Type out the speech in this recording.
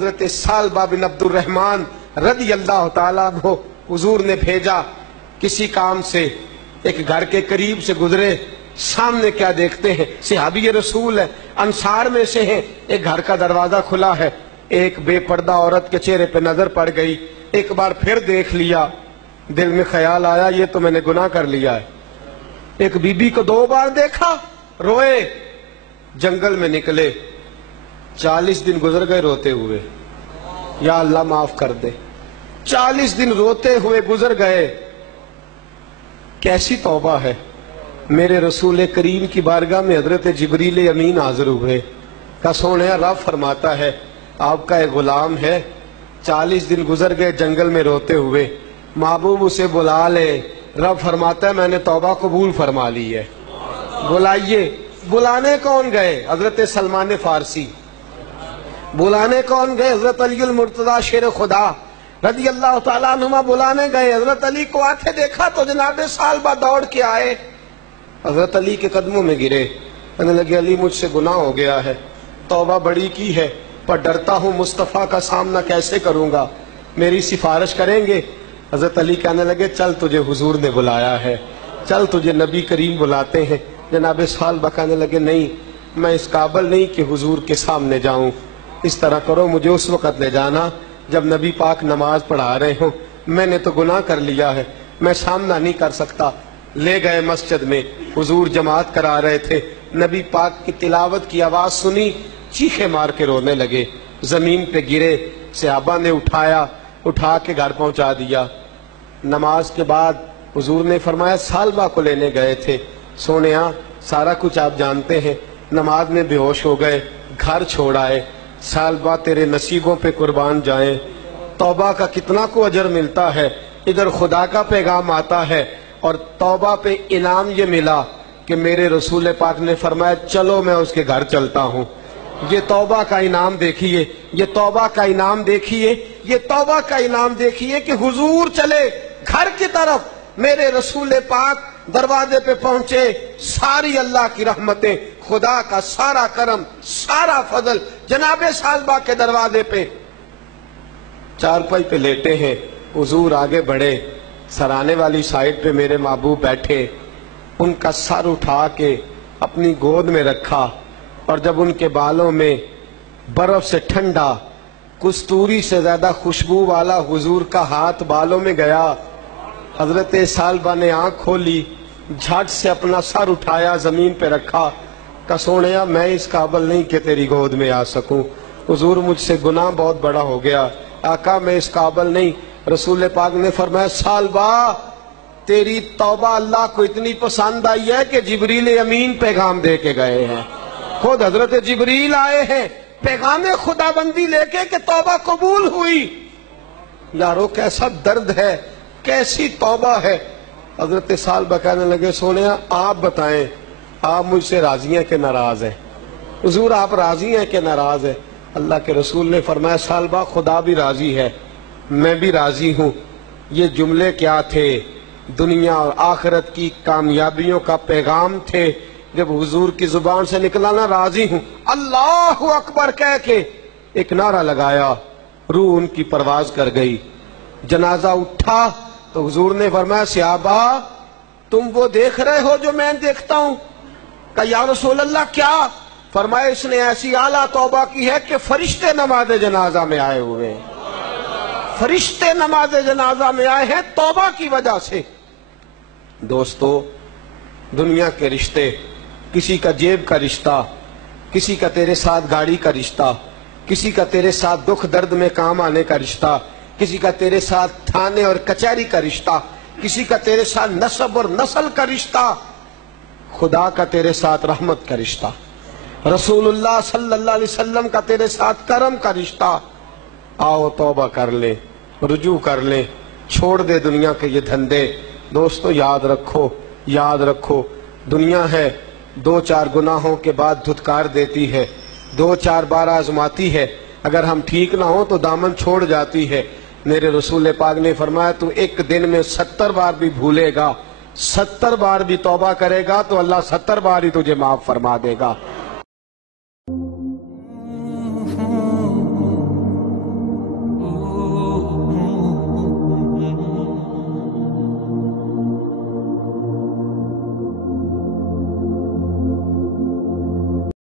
حضرت سالبہ بن عبد الرحمن رضی اللہ تعالیٰ عنہ حضور نے بھیجا کسی کام سے، ایک گھر کے قریب سے گزرے، سامنے کیا دیکھتے ہیں؟ صحابی رسول ہے، انصار میں سے ہیں، ایک گھر کا دروازہ کھلا ہے، ایک بے پردہ عورت کے چہرے پہ نظر پڑ گئی، ایک بار پھر دیکھ لیا، دل میں خیال آیا یہ تو میں نے گناہ کر لیا ہے۔ ایک بی بی کو 2 بار دیکھا، روئے، جنگل میں نکلے، 40 دن گزر گئے روتے ہوئے، یا اللہ معاف کر دے، 40 دن روتے ہوئے گزر گئے۔ کیسی توبہ ہے! میرے رسول کریم کی بارگاہ میں حضرت جبریل امین حاضر ہوئے، کہ سونے رب فرماتا ہے آپ کا ایک غلام ہے، 40 دن گزر گئے جنگل میں روتے ہوئے، محبوب اسے بلا لے۔ رب فرماتا ہے میں نے توبہ قبول فرما لی ہے، بلائیے۔ بلانے کون گئے؟ حضرت سلمان فارسی۔ بلانے کون گئے؟ حضرت علی المرتضی شیر خدا رضی اللہ تعالیٰ عنہ بلانے گئے۔ حضرت علی کو آتے دیکھا تو جناب سالبہ دوڑ کے آئے، حضرت علی کے قدموں میں گرے، کہنے لگے علی مجھ سے گناہ ہو گیا ہے، توبہ بڑی کی ہے، پر ڈرتا ہوں مصطفیٰ کا سامنا کیسے کروں گا، میری سفارش کریں گے؟ حضرت علی کہنے لگے چل تجھے حضور نے بلایا ہے، چل تجھے نبی کریم بلاتے ہیں۔ جناب سالبہ کہنے لگے نہیں، میں اس قابل نہیں کہ حضور کے سامنے جاؤں، اس طرح کرو مجھے اس وقت لے جانا جب نبی پاک نماز پڑھا رہے ہوں، میں نے تو گناہ کر لیا ہے، میں سامنا نہیں کر سکتا۔ لے گئے مسجد میں، حضور جماعت کرا رہے تھے، نبی پاک کی تلاوت کی آواز سنی، چیخے مار کے رونے لگے، زمین پہ گرے، صحابہ نے اٹھایا، اٹھا کے گھر پہنچا دیا۔ نماز کے بعد حضور نے فرمایا سالبہ کو لینے گئے تھے، سونیا سارا کچھ آپ جانتے ہیں، نماز میں بے ہوش ہو گئے، گھر چھوڑ آئے، سالبہ تیرے نصیبوں پہ قربان جائیں، توبہ کا کتنا کو اجر ملتا ہے۔ ادھر خدا کا پیغام آتا ہے اور توبہ پہ انعام یہ ملا کہ میرے رسول پاک نے فرمایا چلو میں اس کے گھر چلتا ہوں۔ یہ توبہ کا انعام دیکھیے، یہ توبہ کا انعام دیکھیے، یہ توبہ کا انعام دیکھیے کہ حضور چلے گھر کی طرف، میرے رسول پاک دروازے پہ پہنچے، ساری اللہ کی رحمتیں، خدا کا سارا کرم، سارا فضل جناب سالبہ کے دروازے پہ۔ چارپائی پہ لیٹے ہیں، حضور آگے بڑھے، سرانے والی سائیڈ پہ میرے محبوب بیٹھے، ان کا سر اٹھا کے اپنی گود میں رکھا، اور جب ان کے بالوں میں برف سے ٹھنڈا، کستوری سے زیادہ خوشبو والا حضور کا ہاتھ بالوں میں گیا، حضرت سالبہ نے آنکھ کھولی، جھٹ سے اپنا سر اٹھایا، زمین پہ رکھا، کہ سونیا میں اس قابل نہیں کہ تیری گود میں آ سکوں، حضور مجھ سے گناہ بہت بڑا ہو گیا، آقا میں اس قابل نہیں۔ رسول پاک نے فرمایا سالبہ تیری توبہ اللہ کو اتنی پسند آئی ہے کہ جبریل امین پیغام دے کے گئے ہیں، خود حضرت جبریل آئے ہیں پیغام خدا بندی لے کے کہ توبہ قبول ہوئی۔ یارو کیسا درد ہے، کیسی توبہ ہے۔ حضرت سالبہ کہنے لگے سونیا آپ بتائیں آپ مجھ سے راضی ہیں کہ ناراض ہیں؟ حضور آپ راضی ہیں کہ ناراض ہیں؟ اللہ کے رسول نے فرمایا سالبہ خدا بھی راضی ہے، میں بھی راضی ہوں۔ یہ جملے کیا تھے؟ دنیا اور آخرت کی کامیابیوں کا پیغام تھے۔ جب حضور کی زبان سے نکلا نا راضی ہوں، اللہ اکبر کہہ کے ایک نعرہ لگایا، روح ان کی پرواز کر گئی۔ جنازہ اٹھا تو حضور نے فرمایا صحابہ تم وہ دیکھ رہے ہو جو میں دیکھتا ہوں؟ کہ یا رسول اللہ کیا؟ فرمایا اس نے ایسی اعلیٰ توبہ کی ہے کہ فرشتے نماز جنازہ میں آئے ہوئے ہیں، فرشتے نماز جنازہ میں آئے ہیں توبہ کی وجہ سے۔ دوستو دنیا کے رشتے، کسی کا جیب کا رشتہ، کسی کا تیرے ساتھ گاڑی کا رشتہ، کسی کا تیرے ساتھ دکھ درد میں کام آنے کا رشتہ، کسی کا تیرے ساتھ تھانے اور کچہری کا رشتہ، کسی کا تیرے ساتھ نسب اور نسل کا رشتہ، خدا کا تیرے ساتھ رحمت کا رشتہ، رسول اللہ صلی اللہ علیہ وسلم کا تیرے ساتھ کرم کا رشتہ۔ آؤ توبہ کر لیں، رجوع کر لیں، چھوڑ دے دنیا کے یہ دھندے۔ دوستو یاد رکھو، یاد رکھو، دنیا ہے 2-4 گناہوں کے بعد دھتکار دیتی ہے، 2-4 بار آزماتی ہے، اگر ہم ٹھیک نہ ہوں تو دامن چھوڑ جاتی ہے۔ میرے رسول پاک نے فرمایا تو ایک دن میں 70 بار بھی بھولے گا، 70 بار بھی توبہ کرے گا تو اللہ 70 بار ہی تجھے معاف فرما دے گا۔